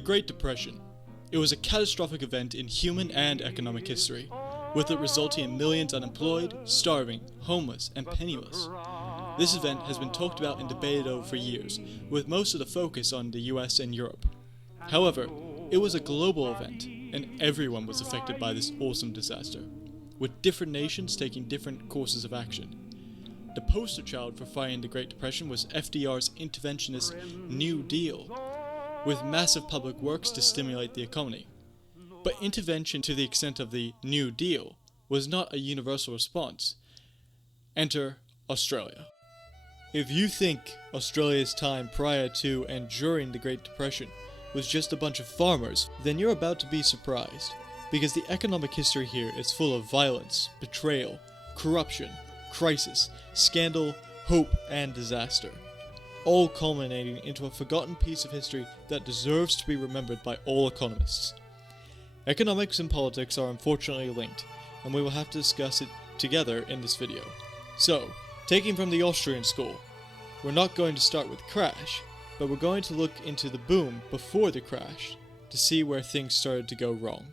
The Great Depression. It was a catastrophic event in human and economic history, with it resulting in millions unemployed, starving, homeless, and penniless. This event has been talked about and debated over for years, with most of the focus on the US and Europe. However, it was a global event, and everyone was affected by this awesome disaster, with different nations taking different courses of action. The poster child for fighting the Great Depression was FDR's interventionist New Deal, with massive public works to stimulate the economy. But intervention to the extent of the New Deal was not a universal response. Enter Australia. If you think Australia's time prior to and during the Great Depression was just a bunch of farmers, then you're about to be surprised, because the economic history here is full of violence, betrayal, corruption, crisis, scandal, hope, and disaster, all culminating into a forgotten piece of history that deserves to be remembered by all economists. Economics and politics are unfortunately linked, and we will have to discuss it together in this video. So, taking from the Austrian school, we're not going to start with crash, but we're going to look into the boom before the crash to see where things started to go wrong.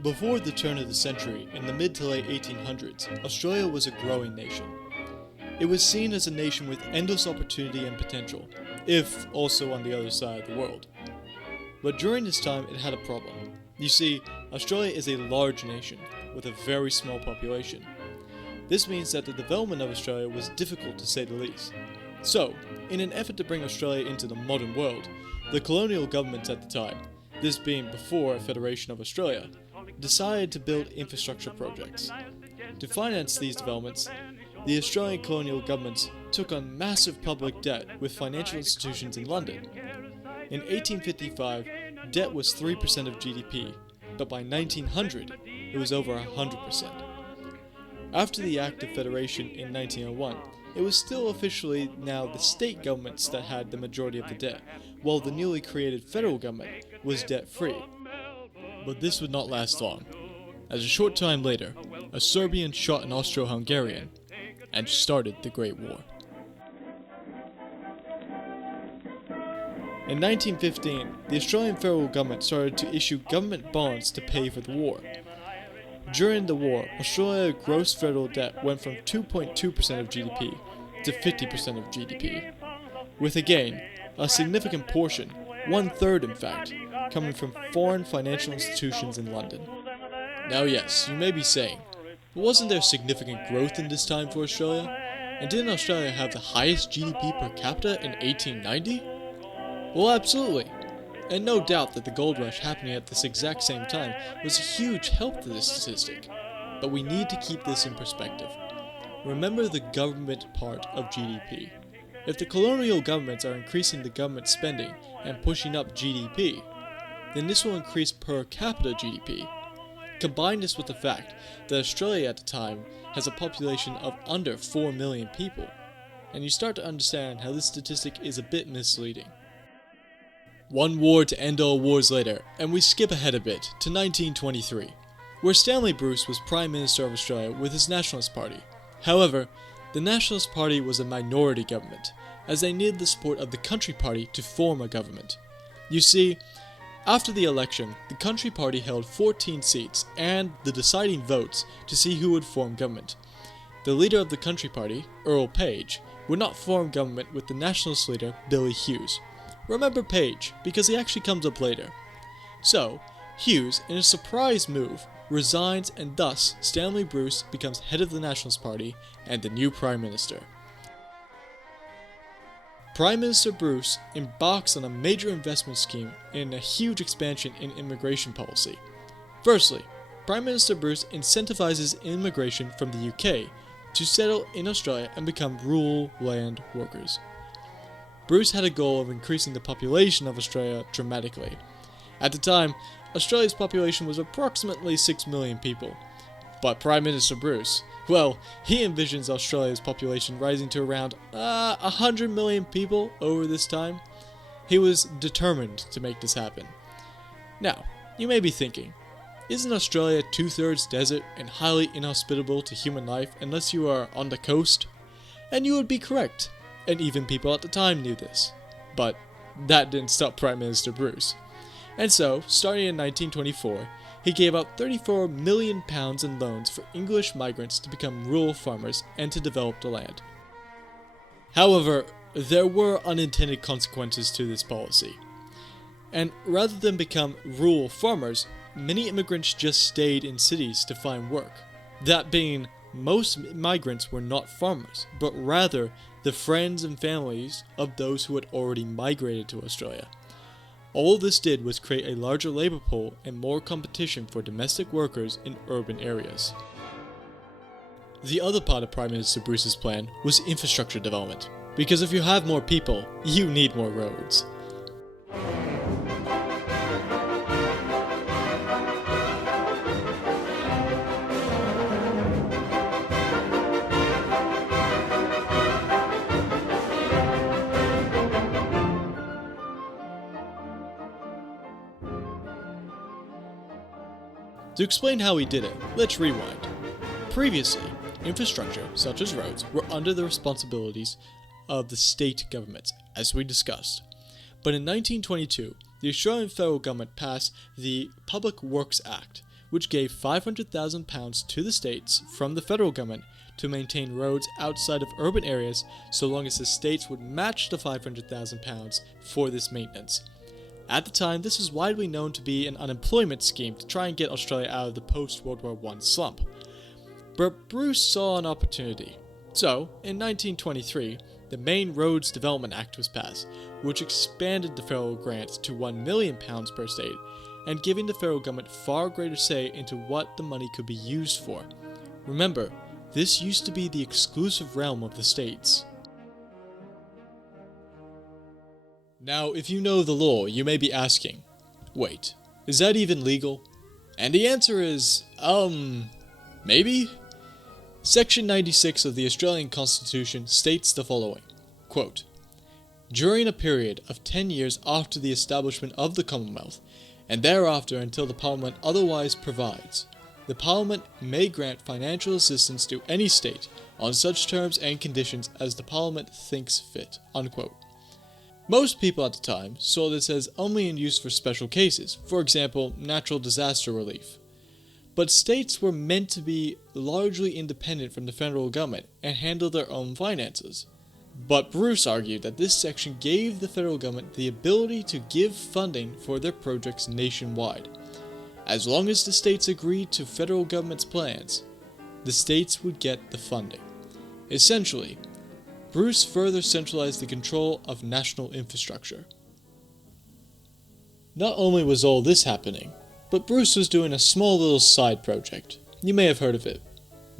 Before the turn of the century, in the mid to late 1800s, Australia was a growing nation. It was seen as a nation with endless opportunity and potential, if also on the other side of the world. But during this time, it had a problem. You see, Australia is a large nation, with a very small population. This means that the development of Australia was difficult to say the least. So, in an effort to bring Australia into the modern world, the colonial governments at the time, this being before a federation of Australia, decided to build infrastructure projects. To finance these developments, the Australian colonial governments took on massive public debt with financial institutions in London. In 1855, debt was 3% of GDP, but by 1900, it was over 100%. After the Act of Federation in 1901, it was still officially now the state governments that had the majority of the debt, while the newly created federal government was debt-free. But this would not last long, as a short time later, a Serbian shot an Austro-Hungarian, and started the Great War. In 1915, the Australian federal government started to issue government bonds to pay for the war. During the war, Australia's gross federal debt went from 2.2% of GDP to 50% of GDP, with again, a significant portion, 1/3 in fact, coming from foreign financial institutions in London. Now yes, you may be saying, but wasn't there significant growth in this time for Australia? And didn't Australia have the highest GDP per capita in 1890? Well, absolutely. And no doubt that the gold rush happening at this exact same time was a huge help to this statistic. But we need to keep this in perspective. Remember the government part of GDP. If the colonial governments are increasing the government spending and pushing up GDP, then this will increase per capita GDP. Combine this with the fact that Australia at the time has a population of under 4 million people, and you start to understand how this statistic is a bit misleading. One war to end all wars later, and we skip ahead a bit to 1923, where Stanley Bruce was Prime Minister of Australia with his Nationalist Party. However, the Nationalist Party was a minority government, as they needed the support of the Country Party to form a government. You see, after the election, the Country Party held 14 seats and the deciding votes to see who would form government. The leader of the Country Party, Earl Page, would not form government with the Nationalist leader, Billy Hughes. Remember Page, because he actually comes up later. So, Hughes, in a surprise move, resigns, and thus Stanley Bruce becomes head of the Nationalist Party and the new Prime Minister. Prime Minister Bruce embarks on a major investment scheme in a huge expansion in immigration policy. Firstly, Prime Minister Bruce incentivizes immigration from the UK to settle in Australia and become rural land workers. Bruce had a goal of increasing the population of Australia dramatically. At the time, Australia's population was approximately 6 million people. But Prime Minister Bruce, well, he envisions Australia's population rising to around 100 million people over this time. He was determined to make this happen. Now, you may be thinking, Isn't Australia 2/3 desert and highly inhospitable to human life unless you are on the coast? And you would be correct, and even people at the time knew this. But that didn't stop Prime Minister Bruce. And so, starting in 1924, he gave out £34 million in loans for English migrants to become rural farmers and to develop the land. However, there were unintended consequences to this policy. And rather than become rural farmers, many immigrants just stayed in cities to find work. That being, most migrants were not farmers, but rather the friends and families of those who had already migrated to Australia. All this did was create a larger labor pool and more competition for domestic workers in urban areas. The other part of Prime Minister Bruce's plan was infrastructure development, because if you have more people, you need more roads. To explain how he did it, let's rewind. Previously, infrastructure, such as roads, were under the responsibilities of the state governments, as we discussed. But in 1922, the Australian federal government passed the Public Works Act, which gave £500,000 to the states from the federal government to maintain roads outside of urban areas so long as the states would match the £500,000 for this maintenance. At the time, this was widely known to be an unemployment scheme to try and get Australia out of the post-World War I slump. But Bruce saw an opportunity. So, in 1923, the Main Roads Development Act was passed, which expanded the federal grants to £1 million per state, and giving the federal government far greater say into what the money could be used for. Remember, this used to be the exclusive realm of the states. Now, if you know the law, you may be asking, wait, is that even legal? And the answer is, maybe? Section 96 of the Australian Constitution states the following, quote, "During a period of 10 years after the establishment of the Commonwealth, and thereafter until the Parliament otherwise provides, the Parliament may grant financial assistance to any state on such terms and conditions as the Parliament thinks fit," unquote. Most people at the time saw this as only in use for special cases, for example, natural disaster relief. But states were meant to be largely independent from the federal government and handle their own finances. But Bruce argued that this section gave the federal government the ability to give funding for their projects nationwide. As long as the states agreed to federal government's plans, the states would get the funding. Essentially, Bruce further centralized the control of national infrastructure. Not only was all this happening, but Bruce was doing a small little side project. You may have heard of it.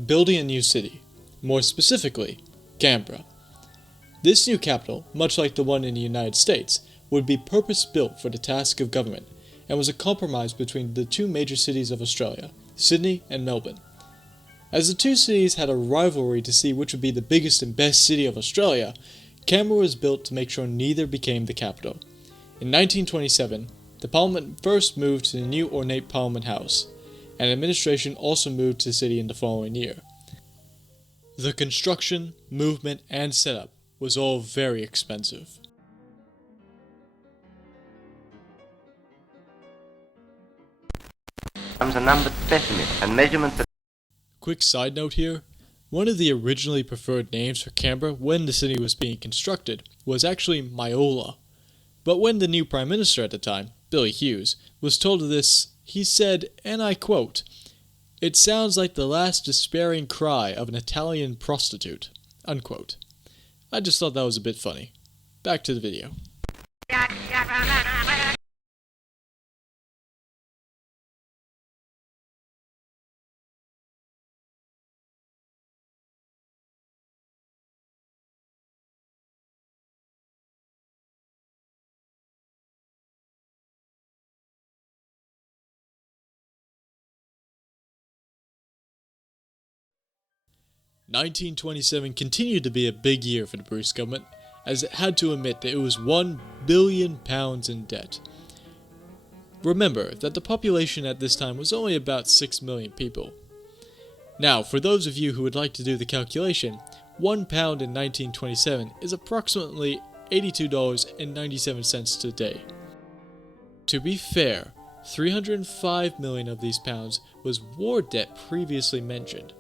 Building a new city. More specifically, Canberra. This new capital, much like the one in the United States, would be purpose-built for the task of government, and was a compromise between the two major cities of Australia, Sydney and Melbourne. As the two cities had a rivalry to see which would be the biggest and best city of Australia, Canberra was built to make sure neither became the capital. In 1927, the Parliament first moved to the new ornate Parliament House, and administration also moved to the city in the following year. The construction, movement, and setup was all very expensive. Comes a numbered specimen and measurements. Quick side note here, one of the originally preferred names for Canberra when the city was being constructed was actually Myola. But when the new Prime Minister at the time, Billy Hughes, was told of this, he said, and I quote, "It sounds like the last despairing cry of an Italian prostitute," unquote. I just thought that was a bit funny. Back to the video. 1927 continued to be a big year for the Bruce government, as it had to admit that it was £1 billion in debt. Remember that the population at this time was only about 6 million people. Now, for those of you who would like to do the calculation, £1 in 1927 is approximately $82.97 today. To be fair, 305 million of these pounds was war debt previously mentioned.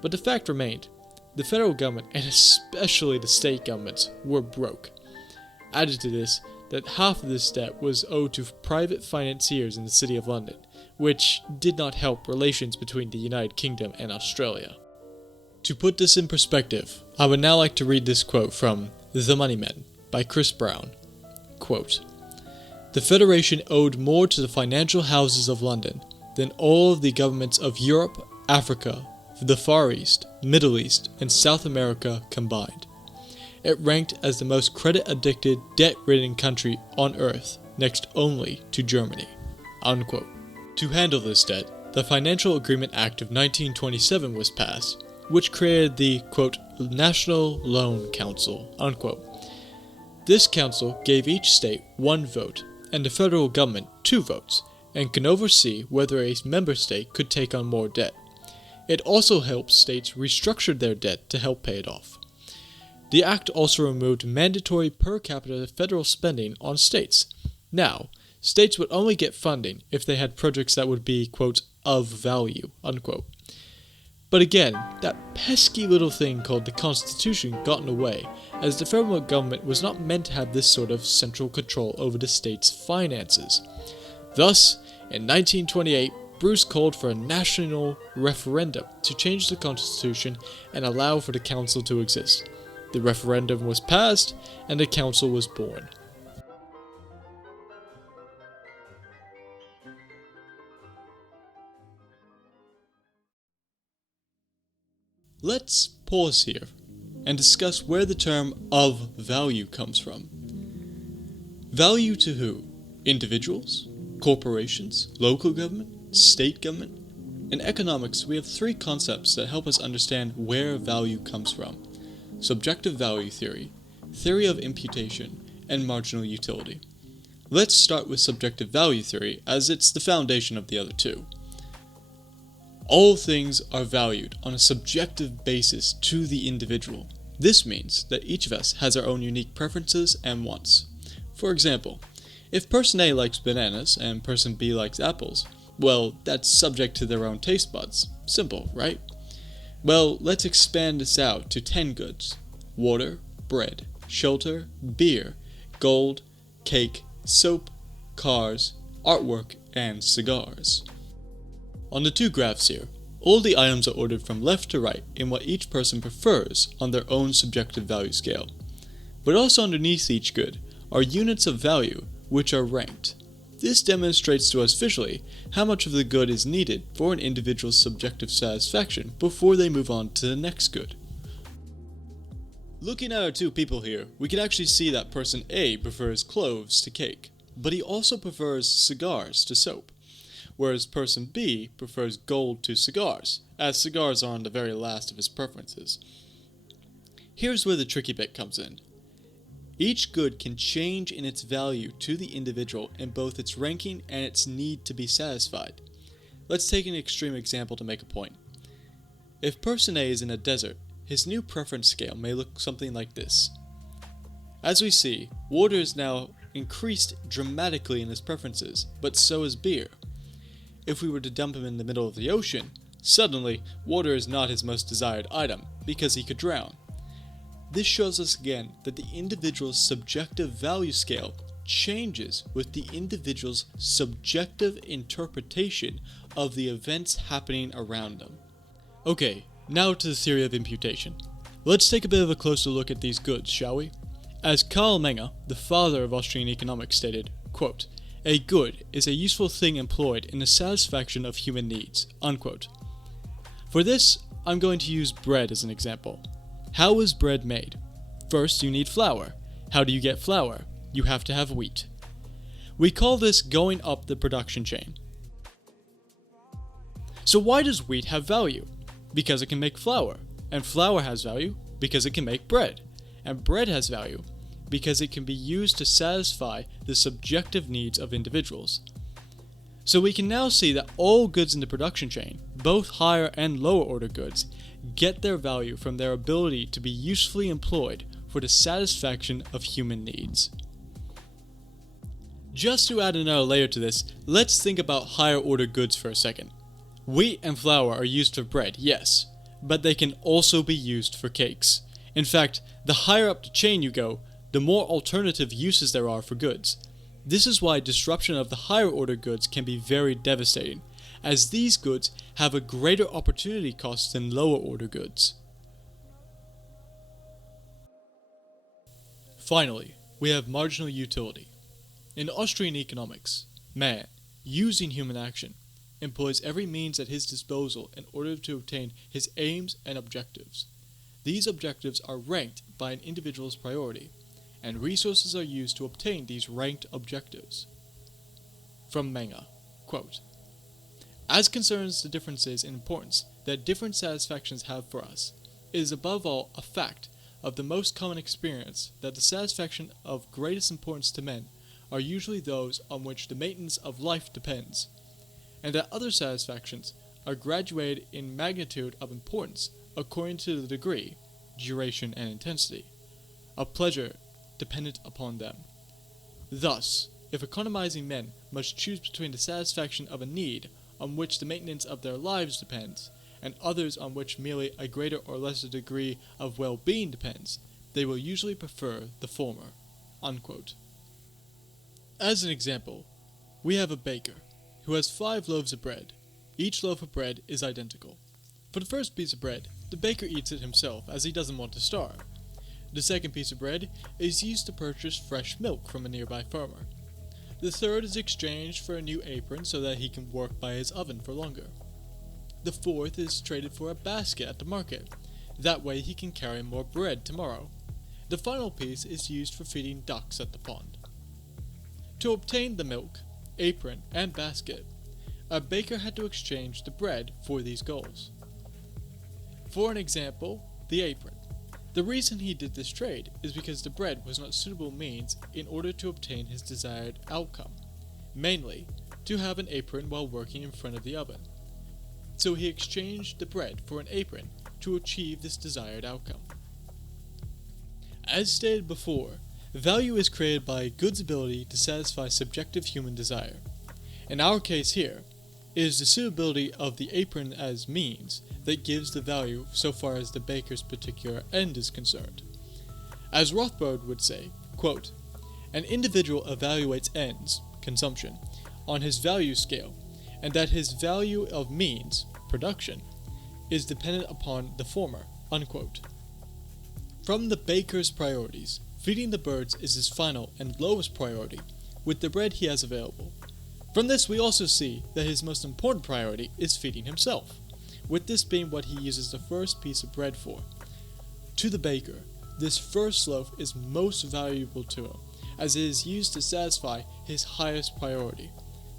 But the fact remained, the federal government, and especially the state governments, were broke. Added to this, that half of this debt was owed to private financiers in the City of London, which did not help relations between the United Kingdom and Australia. To put this in perspective, I would now like to read this quote from The Money Men by Chris Brown. Quote, "The Federation owed more to the financial houses of London than all of the governments of Europe, Africa, the Far East, Middle East, and South America combined. It ranked as the most credit-addicted, debt-ridden country on earth, next only to Germany." Unquote. To handle this debt, the Financial Agreement Act of 1927 was passed, which created the, quote, National Loan Council, unquote. This council gave each state 1 vote, and the federal government 2 votes, and can oversee whether a member state could take on more debt. It also helps states restructure their debt to help pay it off. The act also removed mandatory per capita federal spending on states. Now, states would only get funding if they had projects that would be, quote, of value, unquote. But again, that pesky little thing called the Constitution got in the way, as the federal government was not meant to have this sort of central control over the state's finances. Thus, in 1928, Bruce called for a national referendum to change the Constitution and allow for the council to exist. The referendum was passed, and the council was born. Let's pause here and discuss where the term of value comes from. Value to who? Individuals? Corporations? Local government? State government? In economics, we have 3 concepts that help us understand where value comes from: subjective value theory, theory of imputation, and marginal utility. Let's start with subjective value theory, as it's the foundation of the other 2. All things are valued on a subjective basis to the individual. This means that each of us has our own unique preferences and wants. For example, if person A likes bananas and person B likes apples, well, that's subject to their own taste buds. Simple, right? Well, let's expand this out to 10 goods: water, bread, shelter, beer, gold, cake, soap, cars, artwork, and cigars. On the 2 graphs here, all the items are ordered from left to right in what each person prefers on their own subjective value scale. But also underneath each good are units of value, which are ranked. This demonstrates to us visually how much of the good is needed for an individual's subjective satisfaction before they move on to the next good. Looking at our 2 people here, we can actually see that person A prefers cloves to cake, but he also prefers cigars to soap, whereas person B prefers gold to cigars, as cigars are on the very last of his preferences. Here's where the tricky bit comes in. Each good can change in its value to the individual in both its ranking and its need to be satisfied. Let's take an extreme example to make a point. If person A is in a desert, his new preference scale may look something like this. As we see, water is now increased dramatically in his preferences, but so is beer. If we were to dump him in the middle of the ocean, suddenly water is not his most desired item, because he could drown. This shows us again that the individual's subjective value scale changes with the individual's subjective interpretation of the events happening around them. Okay, now to the theory of imputation. Let's take a bit of a closer look at these goods, shall we? As Karl Menger, the father of Austrian economics, stated, quote, "A good is a useful thing employed in the satisfaction of human needs," unquote. For this, I'm going to use bread as an example. How is bread made? First, you need flour. How do you get flour? You have to have wheat. We call this going up the production chain. So why does wheat have value? Because it can make flour. And flour has value because it can make bread. And bread has value because it can be used to satisfy the subjective needs of individuals. So we can now see that all goods in the production chain, both higher and lower order goods, get their value from their ability to be usefully employed for the satisfaction of human needs. Just to add another layer to this, let's think about higher order goods for a second. Wheat and flour are used for bread, yes, but they can also be used for cakes. In fact, the higher up the chain you go, the more alternative uses there are for goods. This is why disruption of the higher order goods can be very devastating, as these goods have a greater opportunity cost than lower order goods. Finally, we have marginal utility. In Austrian economics, man, using human action, employs every means at his disposal in order to obtain his aims and objectives. These objectives are ranked by an individual's priority, and resources are used to obtain these ranked objectives. From Manga, quote, "As concerns the differences in importance that different satisfactions have for us, it is above all a fact of the most common experience that the satisfaction of greatest importance to men are usually those on which the maintenance of life depends, and that other satisfactions are graduated in magnitude of importance according to the degree, duration, and intensity of pleasure dependent upon them. Thus, if economizing men must choose between the satisfaction of a need on which the maintenance of their lives depends, and others on which merely a greater or lesser degree of well-being depends, they will usually prefer the former." Unquote. As an example, we have a baker who has 5 loaves of bread. Each loaf of bread is identical. For the first piece of bread, the baker eats it himself as he doesn't want to starve. The second piece of bread is used to purchase fresh milk from a nearby farmer. The third is exchanged for a new apron so that he can work by his oven for longer. The fourth is traded for a basket at the market. That way he can carry more bread tomorrow. The final piece is used for feeding ducks at the pond. To obtain the milk, apron, and basket, a baker had to exchange the bread for these goals. For an example, the apron. The reason he did this trade is because the bread was not suitable means in order to obtain his desired outcome, mainly to have an apron while working in front of the oven. So he exchanged the bread for an apron to achieve this desired outcome. As stated before, value is created by a good's ability to satisfy subjective human desire. In our case here, it is the suitability of the apron as means that gives the value so far as the baker's particular end is concerned. As Rothbard would say, quote, "An individual evaluates ends, consumption, on his value scale, and that his value of means, production, is dependent upon the former." Unquote. From the baker's priorities, feeding the birds is his final and lowest priority, with the bread he has available. From this we also see that his most important priority is feeding himself, with this being what he uses the first piece of bread for. To the baker, this first loaf is most valuable to him, as it is used to satisfy his highest priority.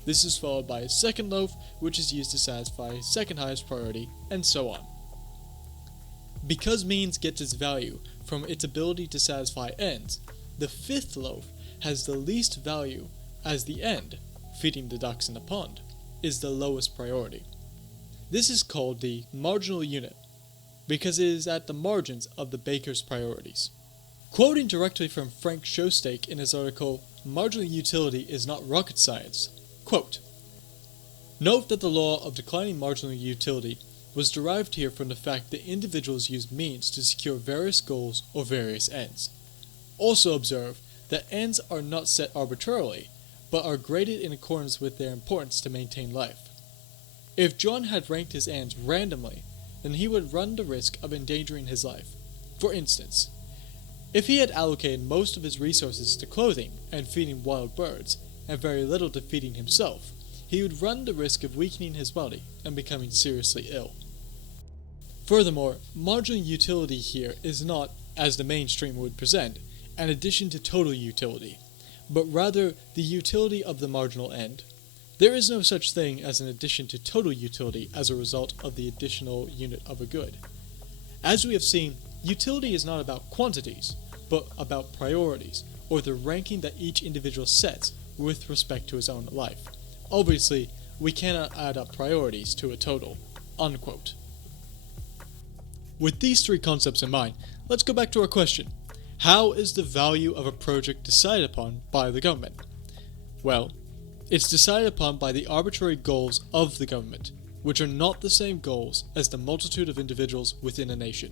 This is followed by his second loaf, which is used to satisfy his second highest priority, and so on. Because means gets its value from its ability to satisfy ends, the fifth loaf has the least value, as the end, feeding the ducks in the pond, is the lowest priority. This is called the marginal unit, because it is at the margins of the baker's priorities. Quoting directly from Frank Shostake in his article, "Marginal Utility is Not Rocket Science," quote, "Note that the law of declining marginal utility was derived here from the fact that individuals use means to secure various goals or various ends. Also observe that ends are not set arbitrarily, but are graded in accordance with their importance to maintain life. If John had ranked his ends randomly, then he would run the risk of endangering his life. For instance, if he had allocated most of his resources to clothing and feeding wild birds, and very little to feeding himself, he would run the risk of weakening his body and becoming seriously ill." Furthermore, marginal utility here is not, as the mainstream would present, an addition to total utility, but rather the utility of the marginal end. There is no such thing as an addition to total utility as a result of the additional unit of a good. As we have seen, utility is not about quantities, but about priorities, or the ranking that each individual sets with respect to his own life. Obviously, we cannot add up priorities to a total, unquote. With these three concepts in mind, let's go back to our question. How is the value of a project decided upon by the government? Well, it's decided upon by the arbitrary goals of the government, which are not the same goals as the multitude of individuals within a nation.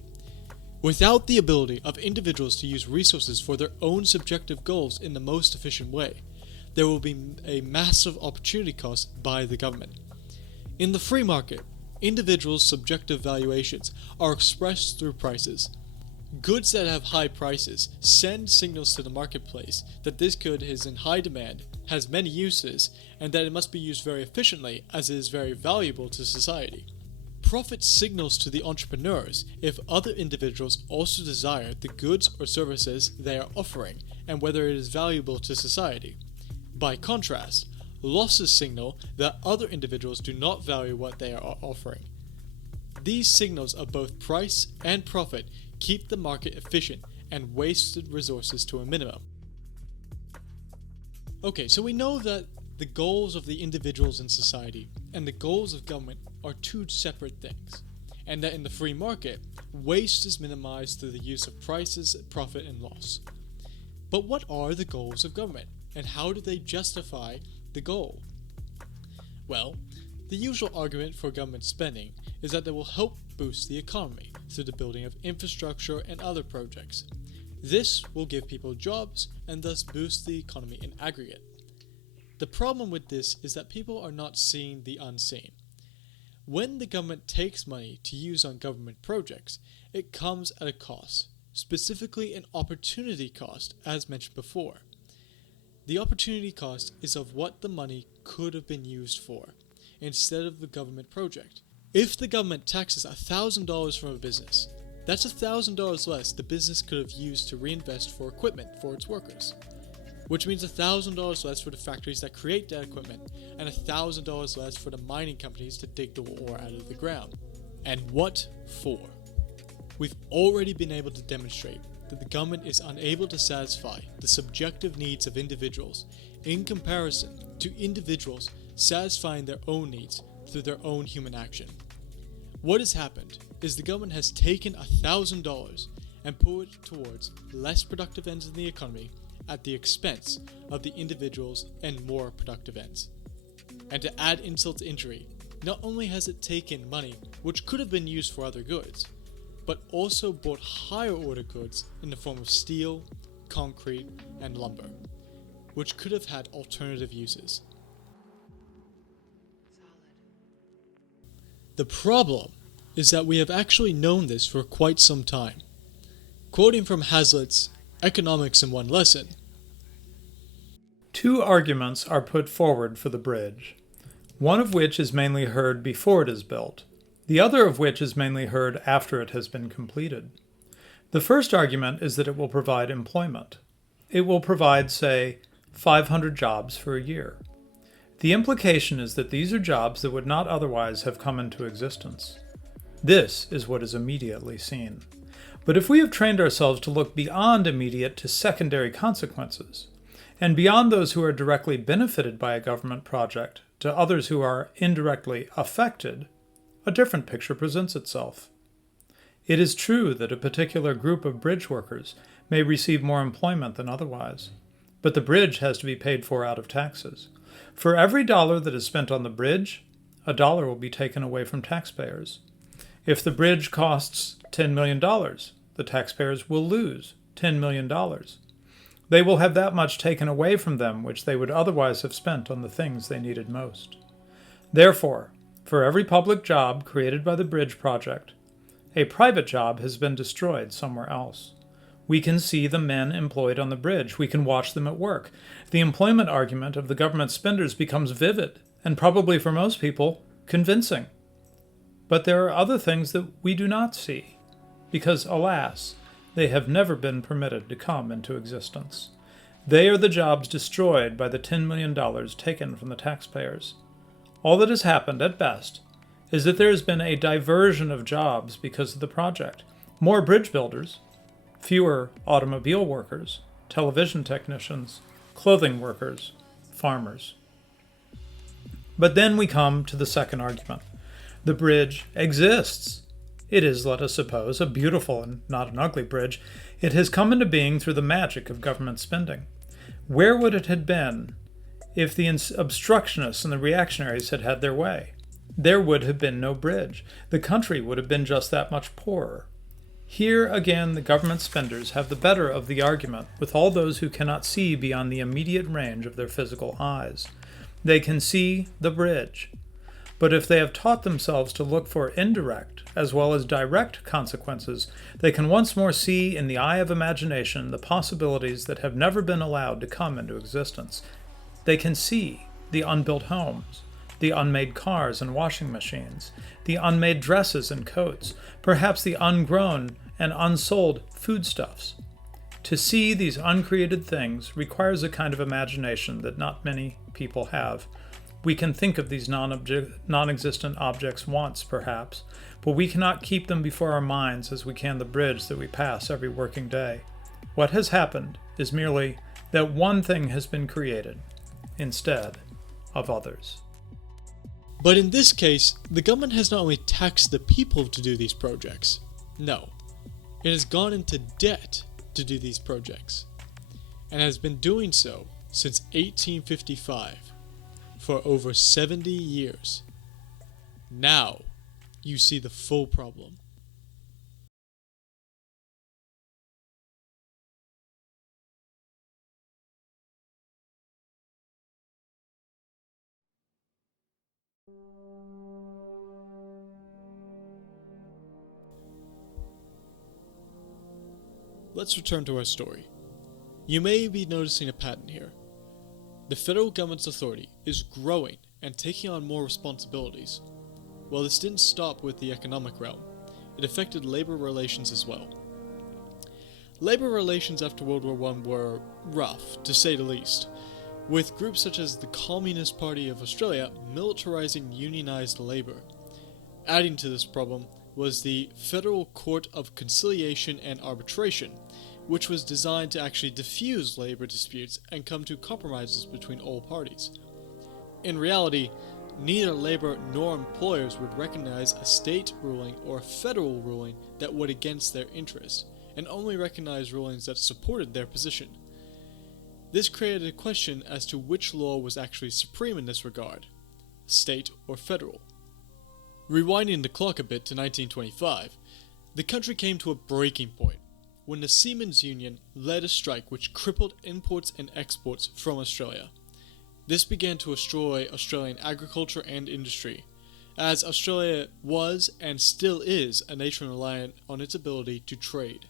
Without the ability of individuals to use resources for their own subjective goals in the most efficient way, there will be a massive opportunity cost by the government. In the free market, individuals' subjective valuations are expressed through prices. Goods that have high prices send signals to the marketplace that this good is in high demand, has many uses, and that it must be used very efficiently as it is very valuable to society. Profit signals to the entrepreneurs if other individuals also desire the goods or services they are offering and whether it is valuable to society. By contrast, losses signal that other individuals do not value what they are offering. These signals of both price and profit keep the market efficient and wasted resources to a minimum. Okay, so we know that the goals of the individuals in society and the goals of government are two separate things, and that in the free market, waste is minimized through the use of prices, profit, and loss. But what are the goals of government, and how do they justify the goal? Well, the usual argument for government spending is that they will help boost the economy through the building of infrastructure and other projects. This will give people jobs and thus boost the economy in aggregate. The problem with this is that people are not seeing the unseen. When the government takes money to use on government projects, it comes at a cost, specifically an opportunity cost, as mentioned before. The opportunity cost is of what the money could have been used for, instead of the government project. If the government taxes $1,000 from a business, that's $1,000 less the business could have used to reinvest for equipment for its workers, which means $1,000 less for the factories that create that equipment and $1,000 less for the mining companies to dig the ore out of the ground. And what for? We've already been able to demonstrate that the government is unable to satisfy the subjective needs of individuals in comparison to individuals satisfying their own needs through their own human action. What has happened is the government has taken $1,000 and put it towards less productive ends in the economy at the expense of the individuals and more productive ends. And to add insult to injury, not only has it taken money which could have been used for other goods, but also bought higher order goods in the form of steel, concrete, and lumber, which could have had alternative uses. The problem is that we have actually known this for quite some time. Quoting from Hazlitt's Economics in One Lesson, two arguments are put forward for the bridge, one of which is mainly heard before it is built, the other of which is mainly heard after it has been completed. The first argument is that it will provide employment. It will provide, say, 500 jobs for a year. The implication is that these are jobs that would not otherwise have come into existence. This is what is immediately seen. But if we have trained ourselves to look beyond immediate to secondary consequences, and beyond those who are directly benefited by a government project to others who are indirectly affected, a different picture presents itself. It is true that a particular group of bridge workers may receive more employment than otherwise, but the bridge has to be paid for out of taxes. For every dollar that is spent on the bridge, a dollar will be taken away from taxpayers. If the bridge costs $10 million, the taxpayers will lose $10 million. They will have that much taken away from them which they would otherwise have spent on the things they needed most. Therefore, for every public job created by the bridge project, a private job has been destroyed somewhere else. We can see the men employed on the bridge. We can watch them at work. The employment argument of the government spenders becomes vivid, and probably for most people, convincing. But there are other things that we do not see, because, alas, they have never been permitted to come into existence. They are the jobs destroyed by the $10 million taken from the taxpayers. All that has happened, at best, is that there has been a diversion of jobs because of the project. More bridge builders, fewer automobile workers, television technicians, clothing workers, farmers. But then we come to the second argument. The bridge exists. It is, let us suppose, a beautiful and not an ugly bridge. It has come into being through the magic of government spending. Where would it have been if the obstructionists and the reactionaries had had their way? There would have been no bridge. The country would have been just that much poorer. Here again the government spenders have the better of the argument with all those who cannot see beyond the immediate range of their physical eyes. They can see the bridge. But if they have taught themselves to look for indirect as well as direct consequences, they can once more see in the eye of imagination the possibilities that have never been allowed to come into existence. They can see the unbuilt homes, the unmade cars and washing machines, the unmade dresses and coats, perhaps the ungrown and unsold foodstuffs. To see these uncreated things requires a kind of imagination that not many people have. We can think of these non-existent objects once, perhaps, but we cannot keep them before our minds as we can the bridge that we pass every working day. What has happened is merely that one thing has been created instead of others. But in this case, the government has not only taxed the people to do these projects. No, it has gone into debt to do these projects, and has been doing so since 1855. For over 70 years. Now, you see the full problem. Let's return to our story. You may be noticing a pattern here. The federal government's authority is growing and taking on more responsibilities. While this didn't stop with the economic realm, it affected labor relations as well. Labor relations after World War I were rough, to say the least, with groups such as the Communist Party of Australia militarizing unionized labor. Adding to this problem was the Federal Court of Conciliation and Arbitration, which was designed to actually diffuse labor disputes and come to compromises between all parties. In reality, neither labor nor employers would recognize a state ruling or a federal ruling that went against their interests, and only recognize rulings that supported their position. This created a question as to which law was actually supreme in this regard, state or federal. Rewinding the clock a bit to 1925, the country came to a breaking point when the Seamen's Union led a strike which crippled imports and exports from Australia. This began to destroy Australian agriculture and industry, as Australia was and still is a nation reliant on its ability to trade.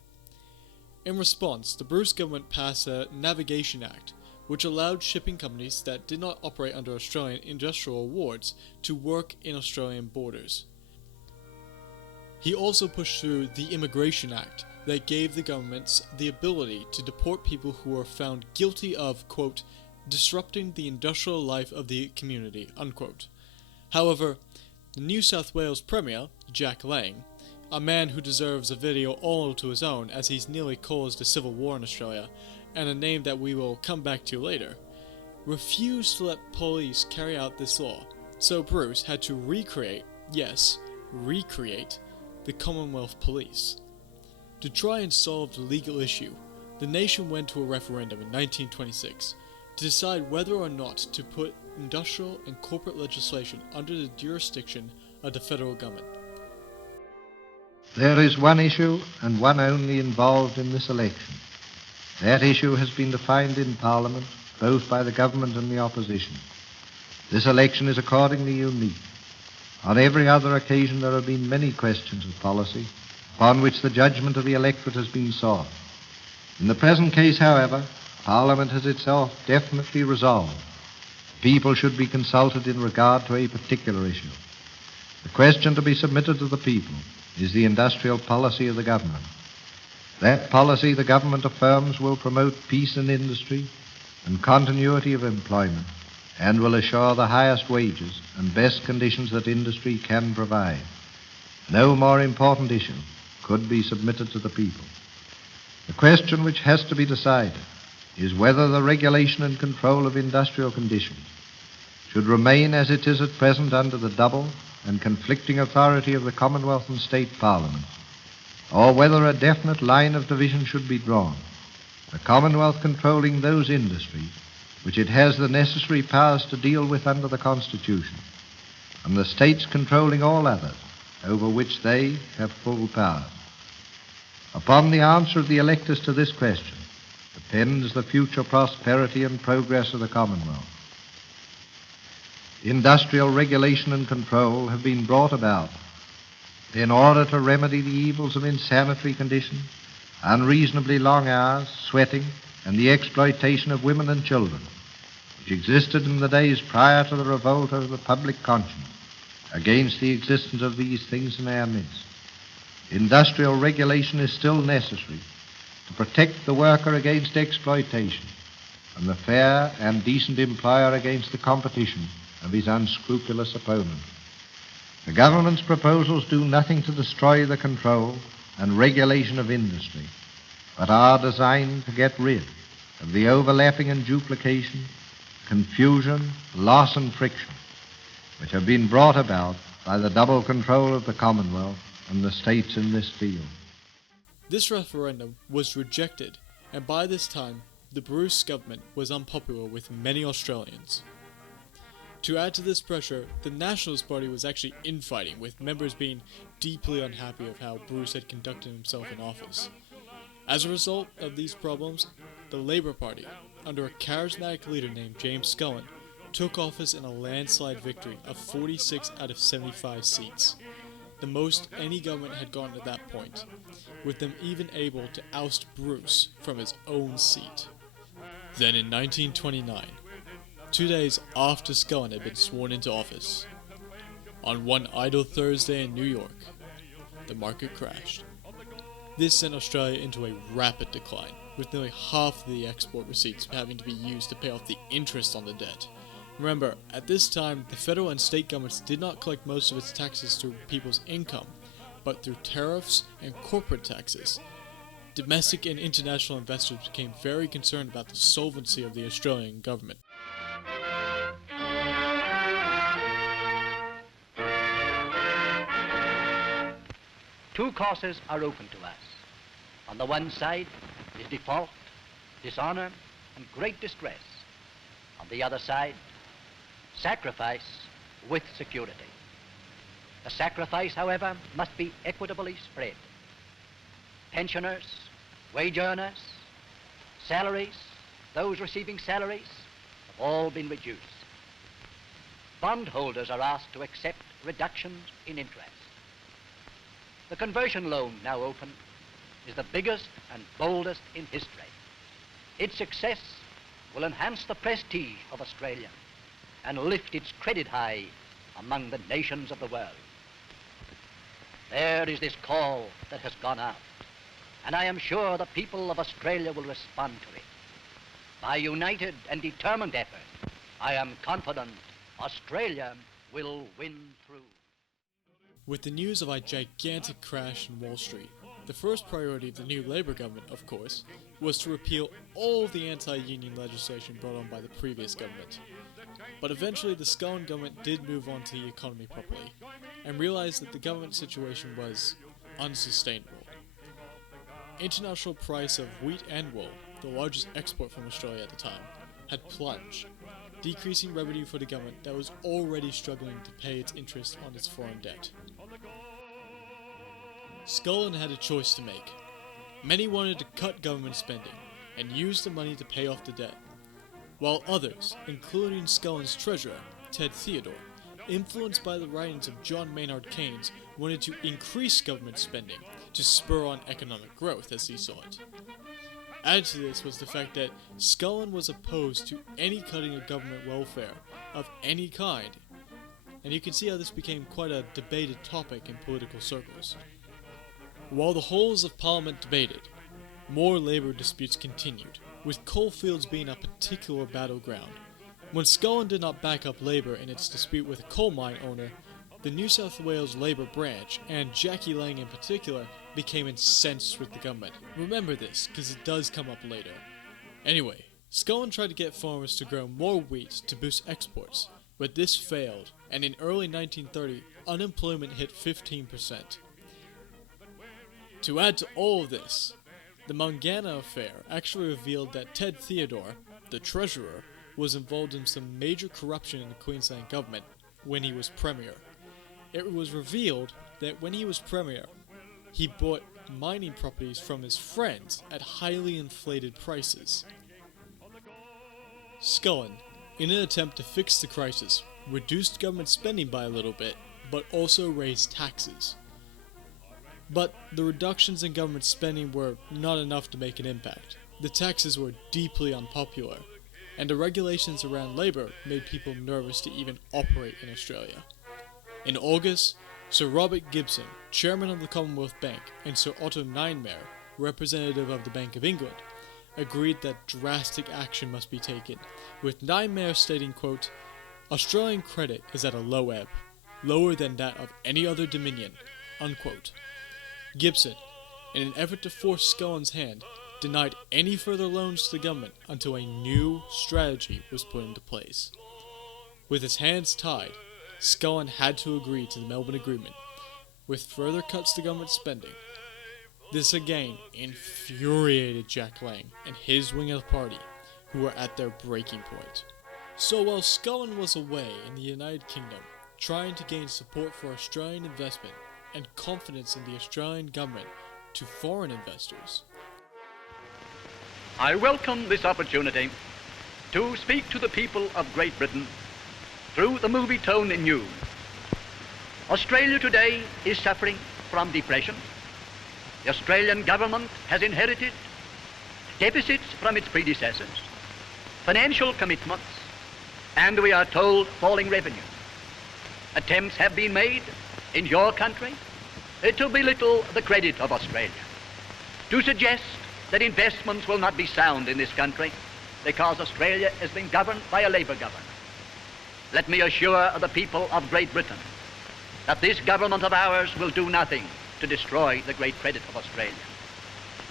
In response, the Bruce government passed a Navigation Act, which allowed shipping companies that did not operate under Australian industrial awards to work in Australian borders. He also pushed through the Immigration Act that gave the governments the ability to deport people who were found guilty of, quote, disrupting the industrial life of the community, unquote. However, the New South Wales Premier, Jack Lang, a man who deserves a video all to his own as he's nearly caused a civil war in Australia, and a name that we will come back to later, refused to let police carry out this law, so Bruce had to recreate the Commonwealth Police. To try and solve the legal issue, the nation went to a referendum in 1926 to decide whether or not to put industrial and corporate legislation under the jurisdiction of the federal government. There is one issue and one only involved in this election. That issue has been defined in Parliament, both by the government and the opposition. This election is accordingly unique. On every other occasion there have been many questions of policy upon which the judgment of the electorate has been sought. In the present case, however, Parliament has itself definitely resolved people should be consulted in regard to a particular issue. The question to be submitted to the people is the industrial policy of the government. That policy, the government affirms, will promote peace in industry and continuity of employment, and will assure the highest wages and best conditions that industry can provide. No more important issue could be submitted to the people. The question which has to be decided is whether the regulation and control of industrial conditions should remain as it is at present under the double and conflicting authority of the Commonwealth and State Parliaments, or whether a definite line of division should be drawn, the Commonwealth controlling those industries which it has the necessary powers to deal with under the Constitution, and the States controlling all others over which they have full power. Upon the answer of the electors to this question depends the future prosperity and progress of the Commonwealth. Industrial regulation and control have been brought about in order to remedy the evils of insanitary conditions, unreasonably long hours, sweating, and the exploitation of women and children, which existed in the days prior to the revolt of the public conscience against the existence of these things in our midst. Industrial regulation is still necessary to protect the worker against exploitation and the fair and decent employer against the competition of his unscrupulous opponent. The government's proposals do nothing to destroy the control and regulation of industry, but are designed to get rid of the overlapping and duplication, confusion, loss, and friction which have been brought about by the double control of the Commonwealth and the states in this field. This referendum was rejected, and by this time, the Bruce government was unpopular with many Australians. To add to this pressure, the Nationalist Party was actually infighting, with members being deeply unhappy of how Bruce had conducted himself in office. As a result of these problems, the Labour Party, under a charismatic leader named James Scullin, took office in a landslide victory of 46 out of 75 seats, the most any government had gotten at that point, with them even able to oust Bruce from his own seat. Then in 1929, 2 days after Scullin had been sworn into office, on one idle Thursday in New York, the market crashed. This sent Australia into a rapid decline, with nearly half of the export receipts having to be used to pay off the interest on the debt. Remember, at this time, the federal and state governments did not collect most of its taxes through people's income, but through tariffs and corporate taxes. Domestic and international investors became very concerned about the solvency of the Australian government. Two courses are open to us. On the one side is default, dishonor, and great distress. On the other side, sacrifice with security. The sacrifice, however, must be equitably spread. Pensioners, wage earners, salaries, those receiving salaries, have all been reduced. Bondholders are asked to accept reductions in interest. The conversion loan now open is the biggest and boldest in history. Its success will enhance the prestige of Australia and lift its credit high among the nations of the world. There is this call that has gone out, and I am sure the people of Australia will respond to it. By united and determined effort, I am confident Australia will win through. With the news of a gigantic crash in Wall Street, the first priority of the new Labour government, of course, was to repeal all the anti-union legislation brought on by the previous government. But eventually the Scullin government did move on to the economy properly, and realized that the government situation was unsustainable. International price of wheat and wool, the largest export from Australia at the time, had plunged, decreasing revenue for the government that was already struggling to pay its interest on its foreign debt. Scullin had a choice to make. Many wanted to cut government spending and use the money to pay off the debt, while others, including Scullin's treasurer, Ted Theodore, influenced by the writings of John Maynard Keynes, wanted to increase government spending to spur on economic growth, as he saw it. Added to this was the fact that Scullin was opposed to any cutting of government welfare of any kind, and you can see how this became quite a debated topic in political circles. While the halls of Parliament debated, more labour disputes continued, with coalfields being a particular battleground. When Scullin did not back up Labour in its dispute with a coal mine owner, the New South Wales Labour branch, and Jackie Lang in particular, became incensed with the government. Remember this, because it does come up later. Anyway, Scullin tried to get farmers to grow more wheat to boost exports, But this failed, and in early 1930, unemployment hit 15%. To add to all of this, the Mangana affair actually revealed that Ted Theodore, the treasurer, was involved in some major corruption in the Queensland government when he was premier. It was revealed that when he was premier, he bought mining properties from his friends at highly inflated prices. Scullin, in an attempt to fix the crisis, reduced government spending by a little bit, but also raised taxes. But the reductions in government spending were not enough to make an impact. The taxes were deeply unpopular, and the regulations around labour made people nervous to even operate in Australia. In August, Sir Robert Gibson, chairman of the Commonwealth Bank, and Sir Otto Niemeyer, representative of the Bank of England, agreed that drastic action must be taken, with Niemeyer stating, quote, "Australian credit is at a low ebb, lower than that of any other dominion," unquote. Gibson, in an effort to force Scullin's hand, denied any further loans to the government until a new strategy was put into place. With his hands tied, Scullin had to agree to the Melbourne Agreement, with further cuts to government spending. This again infuriated Jack Lang and his wing of the party, who were at their breaking point. So while Scullin was away in the United Kingdom, trying to gain support for Australian investment and confidence in the Australian government to foreign investors, I welcome this opportunity to speak to the people of Great Britain through the movie tone in news. Australia today is suffering from depression. The Australian government has inherited deficits from its predecessors, financial commitments, and we are told falling revenue. Attempts have been made in your country to belittle the credit of Australia, to suggest that investments will not be sound in this country because Australia has been governed by a Labour government. Let me assure the people of Great Britain that this government of ours will do nothing to destroy the great credit of Australia.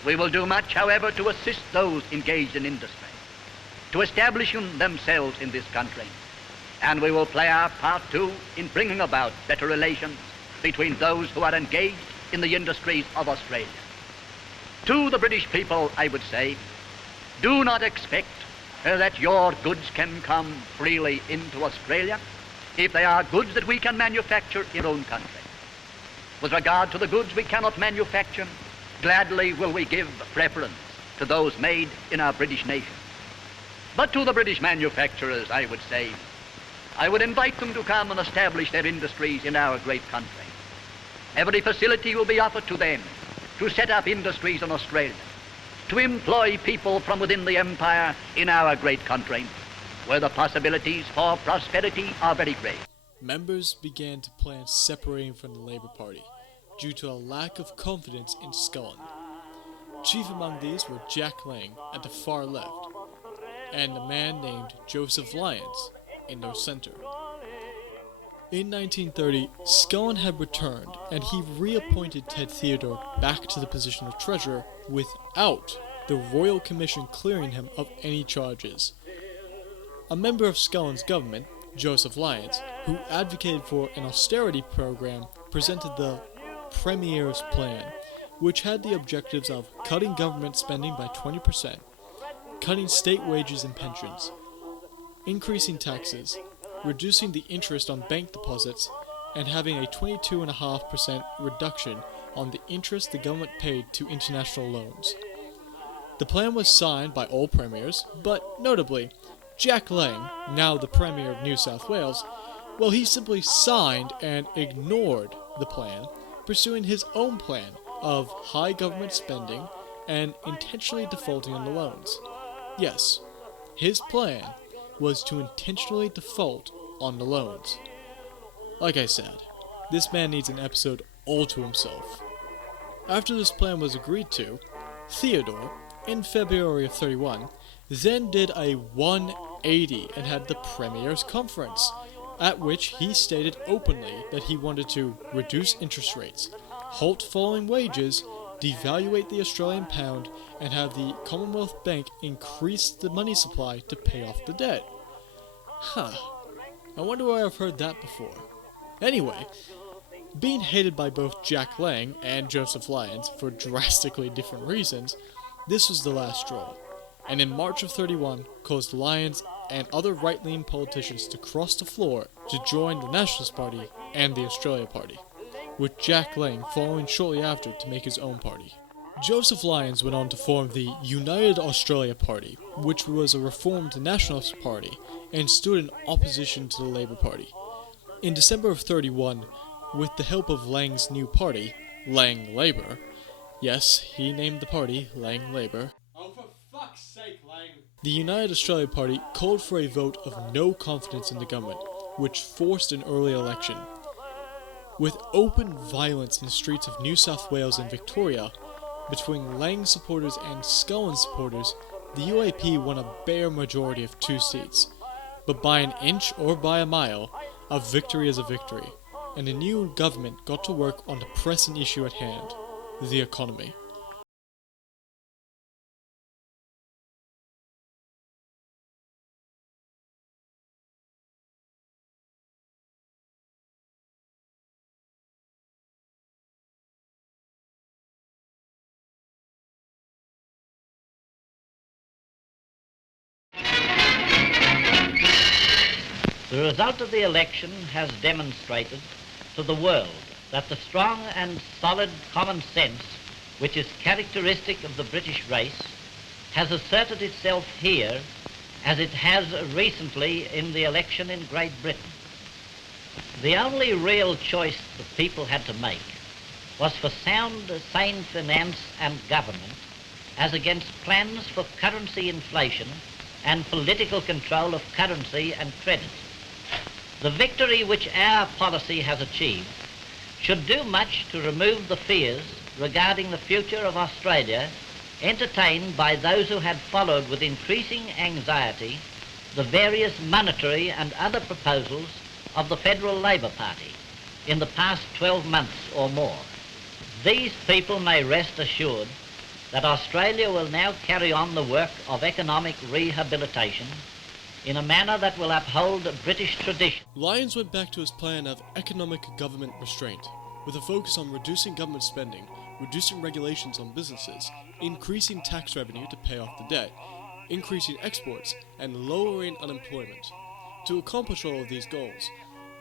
We will do much, however, to assist those engaged in industry, to establish themselves in this country, and we will play our part too in bringing about better relations between those who are engaged in the industries of Australia. To the British people, I would say, do not expect that your goods can come freely into Australia if they are goods that we can manufacture in our own country. With regard to the goods we cannot manufacture, gladly will we give preference to those made in our British nation. But to the British manufacturers, I would say, I would invite them to come and establish their industries in our great country. Every facility will be offered to them to set up industries in Australia, to employ people from within the empire in our great country, where the possibilities for prosperity are very great. members began to plan separating from the Labour Party due to a lack of confidence in Scullin. Chief among these were Jack Lang at the far left, and a man named Joseph Lyons in their center. In 1930, Scullin had returned, and he reappointed Ted Theodore back to the position of treasurer without the Royal Commission clearing him of any charges. A member of Scullin's government, Joseph Lyons, who advocated for an austerity program, presented the Premier's Plan, which had the objectives of cutting government spending by 20%, cutting state wages and pensions, increasing taxes, reducing the interest on bank deposits, and having a 22.5% reduction on the interest the government paid to international loans. The plan was signed by all premiers, but notably, Jack Lang, now the Premier of New South Wales, well, he simply signed and ignored the plan, pursuing his own plan of high government spending and intentionally defaulting on the loans. Yes, his plan was to intentionally default on the loans. Like I said, this man needs an episode all to himself. After this plan was agreed to, Theodore, in February of 31, then did a 180 and had the Premier's Conference, at which he stated openly that he wanted to reduce interest rates, halt falling wages, devaluate the Australian pound, and have the Commonwealth Bank increase the money supply to pay off the debt. I wonder where I've heard that before. Anyway, being hated by both Jack Lang and Joseph Lyons for drastically different reasons, this was the last straw, and in March of 31 caused Lyons and other right-leaning politicians to cross the floor to join the Nationalist Party and the Australia Party, with Jack Lang following shortly after to make his own party. Joseph Lyons went on to form the United Australia Party, which was a reformed nationalist party and stood in opposition to the Labour Party. In December of 31, with the help of Lang's new party, Lang Labour, yes, he named the party Lang Labour. Oh, for fuck's sake, Lang! The United Australia Party called for a vote of no confidence in the government, which forced an early election. With open violence in the streets of New South Wales and Victoria, between Lang supporters and Scullin supporters, the UAP won a bare majority of 2 seats. But by an inch or by a mile, a victory is a victory, and the new government got to work on the pressing issue at hand, the economy. The result of the election has demonstrated to the world that the strong and solid common sense which is characteristic of the British race has asserted itself here as it has recently in the election in Great Britain. The only real choice the people had to make was for sound, sane finance and government as against plans for currency inflation and political control of currency and credit. The victory which our policy has achieved should do much to remove the fears regarding the future of Australia entertained by those who had followed with increasing anxiety the various monetary and other proposals of the Federal Labor Party in the past 12 months or more. These people may rest assured that Australia will now carry on the work of economic rehabilitation in a manner that will uphold British tradition. Lyons went back to his plan of economic government restraint, with a focus on reducing government spending, reducing regulations on businesses, increasing tax revenue to pay off the debt, increasing exports, and lowering unemployment. To accomplish all of these goals,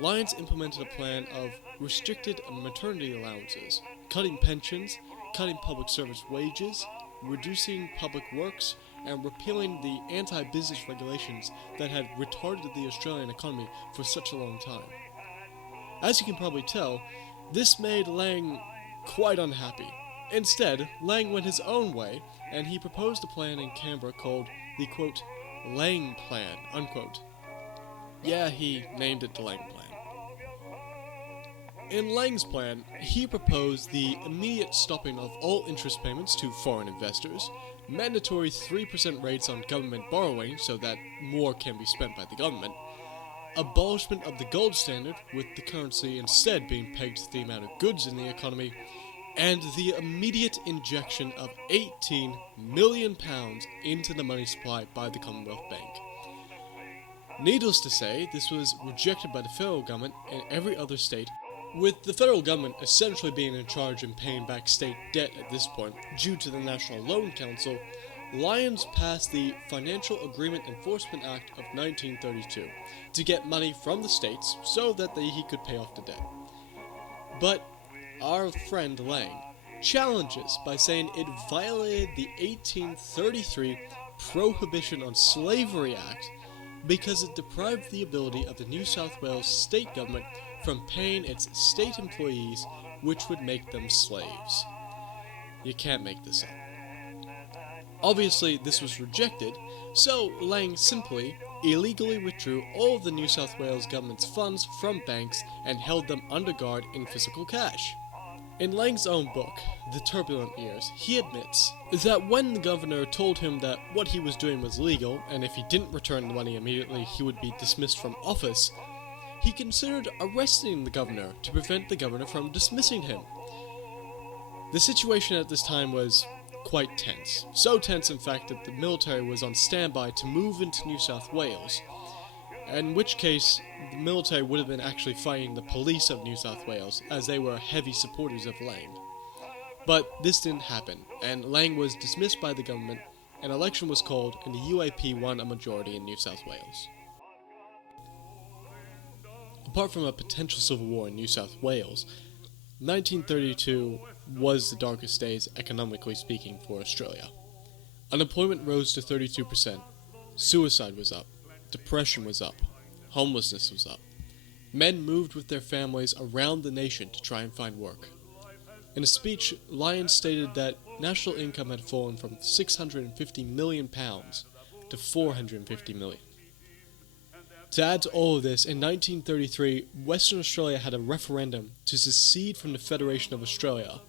Lyons implemented a plan of restricted maternity allowances, cutting pensions, cutting public service wages, reducing public works, and repealing the anti-business regulations that had retarded the Australian economy for such a long time. As you can probably tell, this made Lang quite unhappy. Instead, Lang went his own way, and he proposed a plan in Canberra called the, quote, Lang Plan, unquote. Yeah, he named it the Lang Plan. In Lang's plan, he proposed the immediate stopping of all interest payments to foreign investors, mandatory 3% rates on government borrowing so that more can be spent by the government, abolishment of the gold standard with the currency instead being pegged to the amount of goods in the economy, and the immediate injection of £18 million into the money supply by the Commonwealth Bank. Needless to say, this was rejected by the federal government and every other state, with the federal government essentially being in charge and paying back state debt at this point due to the National Loan Council. Lyons passed the Financial Agreement Enforcement Act of 1932 to get money from the states so that he could pay off the debt. But our friend Lang challenges by saying it violated the 1833 Prohibition on Slavery Act because it deprived the ability of the New South Wales state government from paying its state employees, which would make them slaves. You can't make this up. Obviously, this was rejected, so Lang simply, illegally withdrew all of the New South Wales government's funds from banks and held them under guard in physical cash. In Lang's own book, The Turbulent Years, he admits that when the governor told him that what he was doing was legal, and if he didn't return the money immediately he would be dismissed from office, he considered arresting the governor to prevent the governor from dismissing him. The situation at this time was quite tense. So tense, in fact, that the military was on standby to move into New South Wales. in which case the military would have been actually fighting the police of New South Wales, as they were heavy supporters of Lang. But this didn't happen, and Lang was dismissed by the government, an election was called, and the UAP won a majority in New South Wales. Apart from a potential civil war in New South Wales, 1932 was the darkest days, economically speaking, for Australia. Unemployment rose to 32%, suicide was up, depression was up, homelessness was up. Men moved with their families around the nation to try and find work. In a speech, Lyons stated that national income had fallen from £650 million to £450 million. To add to all of this, in 1933, Western Australia had a referendum to secede from the Federation of Australia,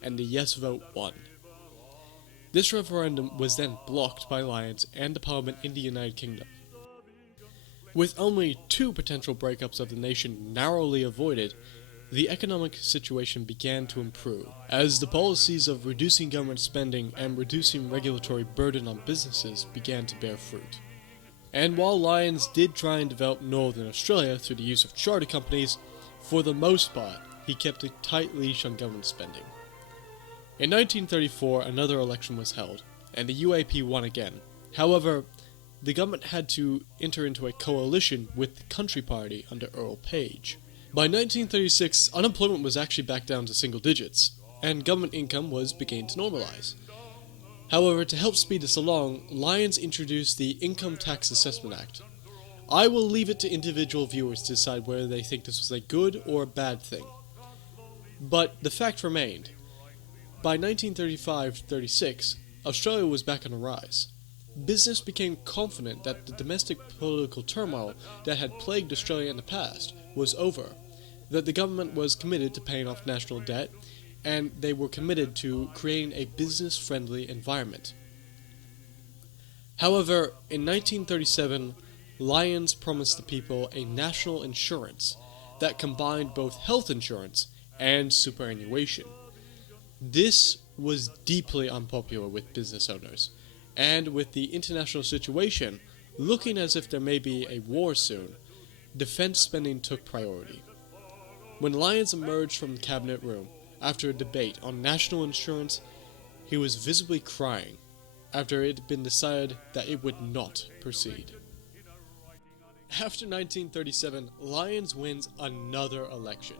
and the yes vote won. This referendum was then blocked by Lyons and the Parliament in the United Kingdom. With only 2 potential breakups of the nation narrowly avoided, the economic situation began to improve, as the policies of reducing government spending and reducing regulatory burden on businesses began to bear fruit. And while Lyons did try and develop Northern Australia through the use of charter companies, for the most part, he kept a tight leash on government spending. In 1934, another election was held, and the UAP won again. However, the government had to enter into a coalition with the Country Party under Earl Page. By 1936, unemployment was actually back down to single digits, and government income was beginning to normalize. However, to help speed this along, Lyons introduced the Income Tax Assessment Act. I will leave it to individual viewers to decide whether they think this was a good or a bad thing. But the fact remained. By 1935-36, Australia was back on a rise. Business became confident that the domestic political turmoil that had plagued Australia in the past was over, that the government was committed to paying off national debt, and they were committed to creating a business-friendly environment. However, in 1937, Lyons promised the people a national insurance that combined both health insurance and superannuation. This was deeply unpopular with business owners, and with the international situation looking as if there may be a war soon, defense spending took priority. When Lyons emerged from the cabinet room after a debate on national insurance, he was visibly crying after it had been decided that it would not proceed. After 1937, Lyons wins another election,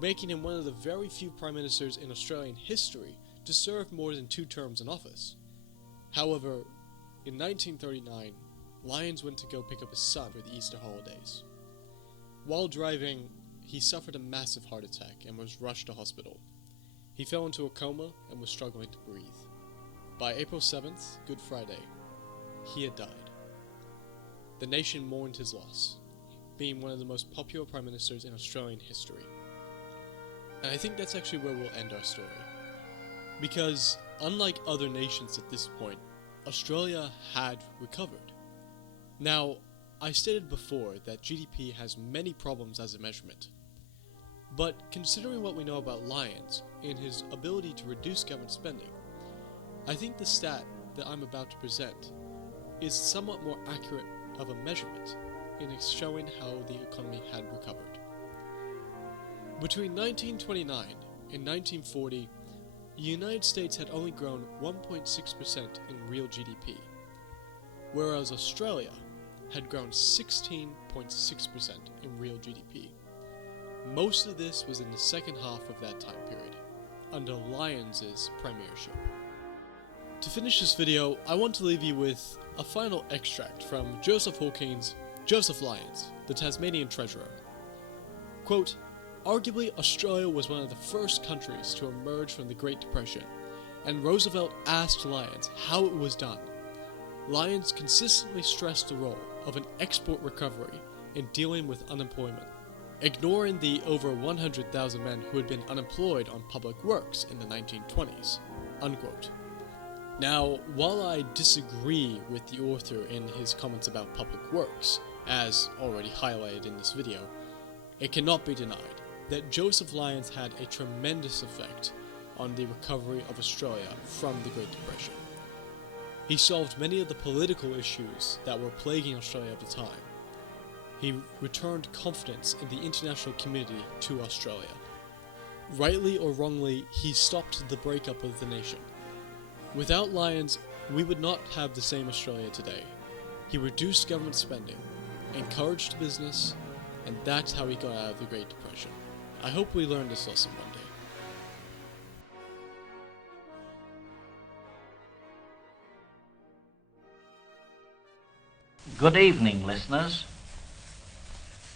making him one of the very few prime ministers in Australian history to serve more than 2 terms in office. However, in 1939, Lyons went to go pick up his son for the Easter holidays. While driving, he suffered a massive heart attack and was rushed to hospital. He fell into a coma and was struggling to breathe. By April 7th, Good Friday, he had died. The nation mourned his loss, being one of the most popular prime ministers in Australian history. And I think that's actually where we'll end our story. Because, unlike other nations at this point, Australia had recovered. Now, I stated before that GDP has many problems as a measurement. But considering what we know about Lyons and his ability to reduce government spending, I think the stat that I'm about to present is somewhat more accurate of a measurement in showing how the economy had recovered. Between 1929 and 1940, the United States had only grown 1.6% in real GDP, whereas Australia had grown 16.6% in real GDP. Most of this was in the second half of that time period, under Lyons' premiership. To finish this video, I want to leave you with a final extract from Joseph Lyons, the Tasmanian Treasurer. Quote, "Arguably, Australia was one of the first countries to emerge from the Great Depression, and Roosevelt asked Lyons how it was done. Lyons consistently stressed the role of an export recovery in dealing with unemployment, ignoring the over 100,000 men who had been unemployed on public works in the 1920s." Unquote. Now, while I disagree with the author in his comments about public works, as already highlighted in this video, it cannot be denied that Joseph Lyons had a tremendous effect on the recovery of Australia from the Great Depression. He solved many of the political issues that were plaguing Australia at the time, he returned confidence in the international community to Australia. Rightly or wrongly, he stopped the breakup of the nation. Without Lyons, we would not have the same Australia today. He reduced government spending, encouraged business, and that's how he got out of the Great Depression. I hope we learn this lesson one day. Good evening, listeners.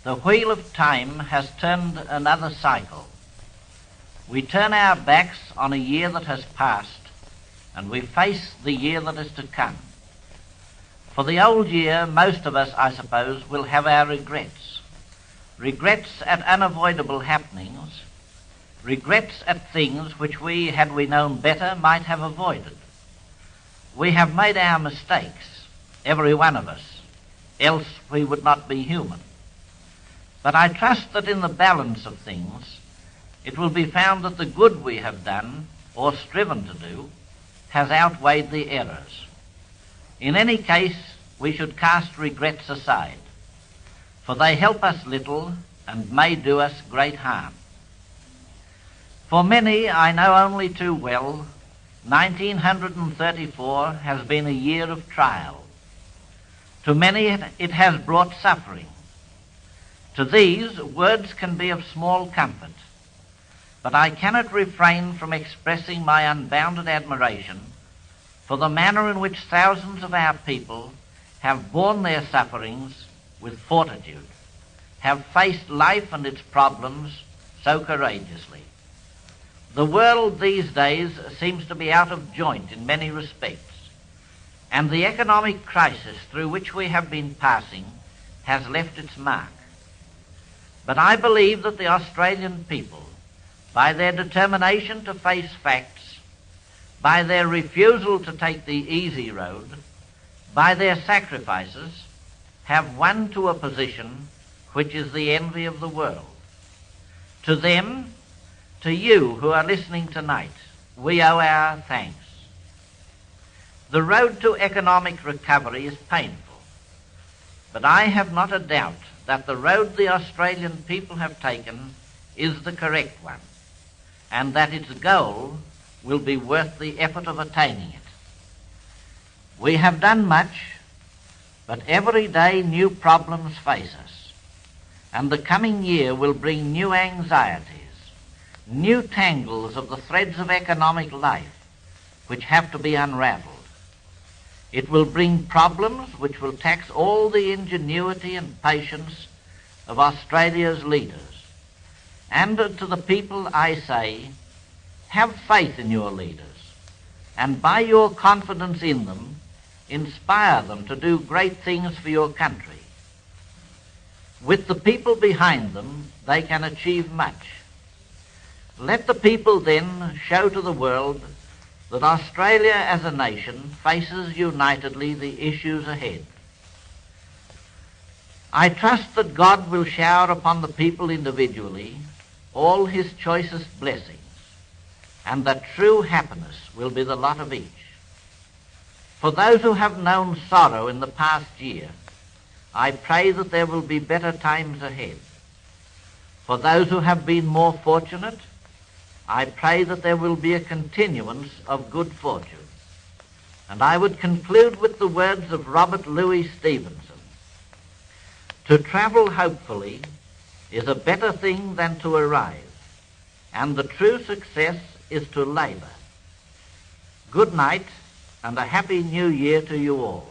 The wheel of time has turned another cycle. We turn our backs on a year that has passed, and we face the year that is to come. For the old year, most of us, I suppose, will have our regrets. Regrets at unavoidable happenings, regrets at things which we, had we known better, might have avoided. We have made our mistakes, every one of us, else we would not be human. But I trust that in the balance of things, it will be found that the good we have done, or striven to do, has outweighed the errors. In any case, we should cast regrets aside, for they help us little and may do us great harm. For many, I know only too well, 1934 has been a year of trial. To many it has brought suffering. To these, words can be of small comfort, but I cannot refrain from expressing my unbounded admiration for the manner in which thousands of our people have borne their sufferings with fortitude, have faced life and its problems so courageously. The world these days seems to be out of joint in many respects, and the economic crisis through which we have been passing has left its mark. But I believe that the Australian people, by their determination to face facts, by their refusal to take the easy road, by their sacrifices, have won to a position which is the envy of the world. To them, to you who are listening tonight, we owe our thanks. The road to economic recovery is painful, but I have not a doubt that the road the Australian people have taken is the correct one, and that its goal will be worth the effort of attaining it. We have done much, but every day new problems face us, and the coming year will bring new anxieties, new tangles of the threads of economic life which have to be unravelled. It will bring problems which will tax all the ingenuity and patience of Australia's leaders. And to the people I say, have faith in your leaders, and by your confidence in them, inspire them to do great things for your country. With the people behind them, they can achieve much. Let the people then show to the world that Australia as a nation faces unitedly the issues ahead. I trust that God will shower upon the people individually all his choicest blessings, and that true happiness will be the lot of each. For those who have known sorrow in the past year, I pray that there will be better times ahead. For those who have been more fortunate, I pray that there will be a continuance of good fortune. And I would conclude with the words of Robert Louis Stevenson. To travel hopefully is a better thing than to arrive, and the true success is to labour. Good night, and a happy new year to you all.